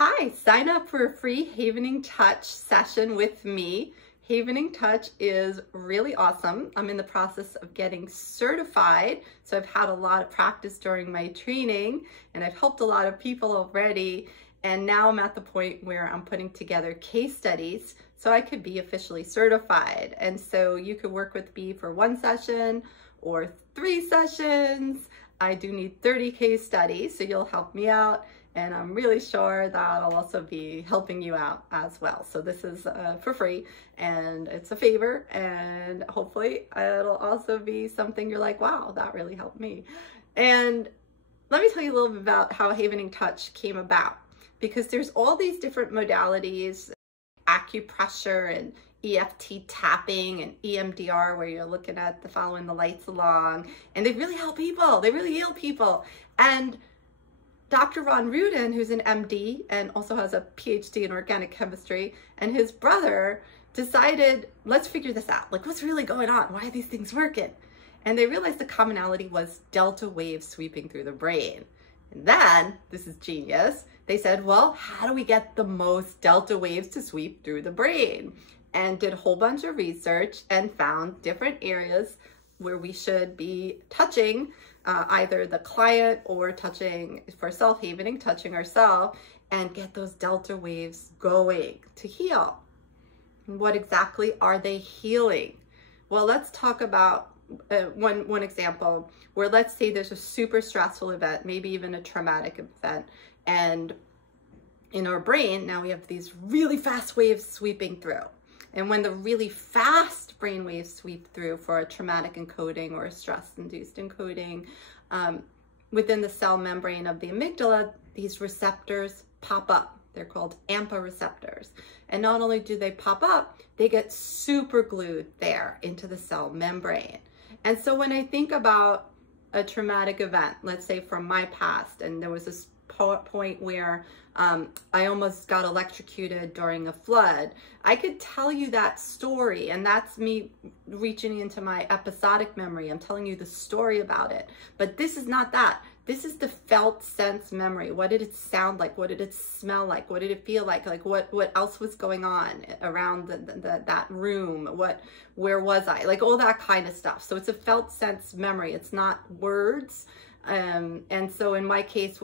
Hi, sign up for a free Havening Touch session with me. Havening Touch is really awesome. I'm in the process of getting certified, so I've had a lot of practice during my training and I've helped a lot of people already. And now I'm at the point where I'm putting together case studies so I could be officially certified. And so you could work with me for 1 session or 3 sessions. I do need 30 case studies, so you'll help me out. And I'm really sure that I'll also be helping you out as well. So this is for free and it's a favor, and hopefully it'll also be something you're like, wow, that really helped me. And let me tell you a little bit about how Havening Touch came about, because there's all these different modalities, acupressure and EFT tapping and EMDR, where you're looking at following the lights along, and they really help people. They really heal people. And Dr. Ron Rudin, who's an MD and also has a PhD in organic chemistry, and his brother decided, let's figure this out. Like, what's really going on? Why are these things working? And they realized the commonality was delta waves sweeping through the brain. And then, this is genius, they said, well, how do we get the most delta waves to sweep through the brain? And did a whole bunch of research and found different areas where we should be touching either the client or touching for self-havening, touching ourselves, and get those delta waves going to heal. What exactly are they healing? Well, let's talk about one example where, let's say there's a super stressful event, maybe even a traumatic event, and in our brain, now we have these really fast waves sweeping through. And when the really fast brain waves sweep through for a traumatic encoding or a stress-induced encoding, within the cell membrane of the amygdala, these receptors pop up. They're called AMPA receptors. And not only do they pop up, they get super glued there into the cell membrane. And so when I think about a traumatic event, let's say from my past, and there was this point where I almost got electrocuted during a flood, I could tell you that story, and that's me reaching into my episodic memory. I'm telling you the story about it. But this is not that. This is the felt sense memory. What did it sound like? What did it smell like? What did it feel like? Like what else was going on around that room? Where was I? Like all that kind of stuff. So it's a felt sense memory. It's not words. And so in my case,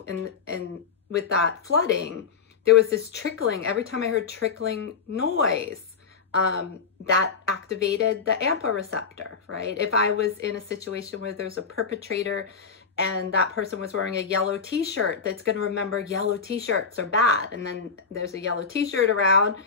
with that flooding, there was this trickling. Every time I heard trickling noise, that activated the AMPA receptor, right? If I was in a situation where there's a perpetrator and that person was wearing a yellow t-shirt, that's going to remember yellow t-shirts are bad. And then there's a yellow t-shirt around,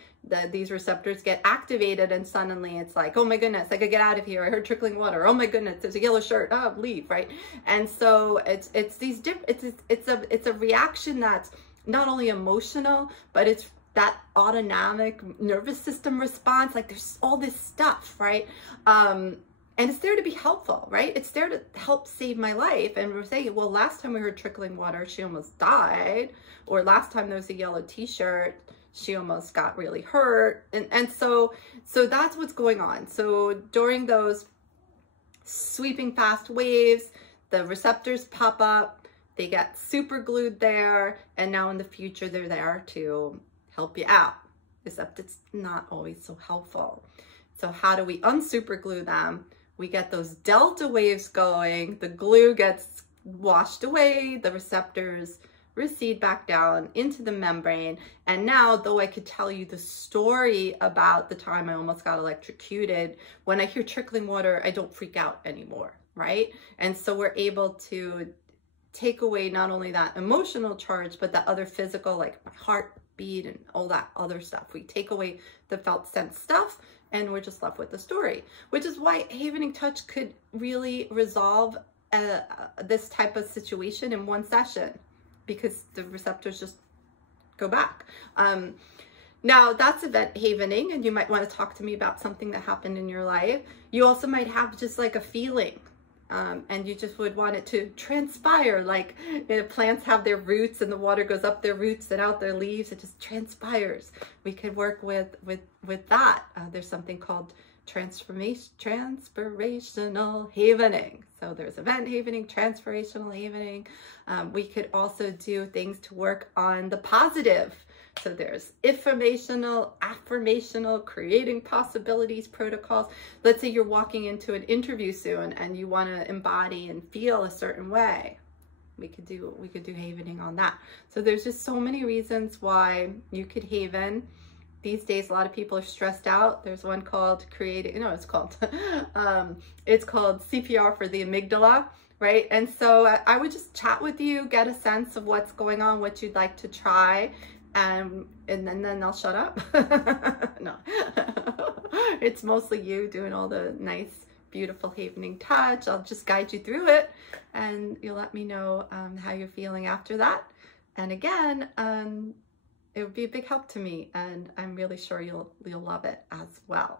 these receptors get activated, and suddenly it's like, oh my goodness, I could get out of here. I heard trickling water. Oh my goodness, there's a yellow shirt. Oh, leave, right? And so it's a reaction that's not only emotional, but it's that autonomic nervous system response. Like there's all this stuff, right? And it's there to be helpful, right? It's there to help save my life. And we're saying, well, last time we heard trickling water, she almost died. Or last time there was a yellow t-shirt, she almost got really hurt. And so that's what's going on. So during those sweeping fast waves, the receptors pop up, they get super glued there. And now in the future, they're there to help you out, except it's not always so helpful. So how do we unsuper glue them? We get those delta waves going, the glue gets washed away, the receptors recede back down into the membrane. And now, though I could tell you the story about the time I almost got electrocuted, when I hear trickling water, I don't freak out anymore, right? And so we're able to take away not only that emotional charge, but the other physical, like my heartbeat and all that other stuff. We take away the felt sense stuff, and we're just left with the story, which is why Havening Touch could really resolve this type of situation in 1 session, because the receptors just go back. Now that's event havening, and you might want to talk to me about something that happened in your life. You also might have just like a feeling, and you just would want it to transpire, like plants have their roots and the water goes up their roots and out their leaves. It just transpires. We could work with that. There's something called transpirational havening. So there's event havening, transformational havening. We could also do things to work on the positive So there's informational, affirmational, creating possibilities protocols. Let's say you're walking into an interview soon and you want to embody and feel a certain way. We could do havening on that. So there's just so many reasons why you could haven. These days, a lot of people are stressed out. There's one called it's called CPR for the amygdala, right? And so I would just chat with you, get a sense of what's going on, what you'd like to try, and then I'll shut up. No, it's mostly you doing all the nice, beautiful havening touch. I'll just guide you through it, and you'll let me know how you're feeling after that. And again, it would be a big help to me, and I'm really sure you'll love it as well.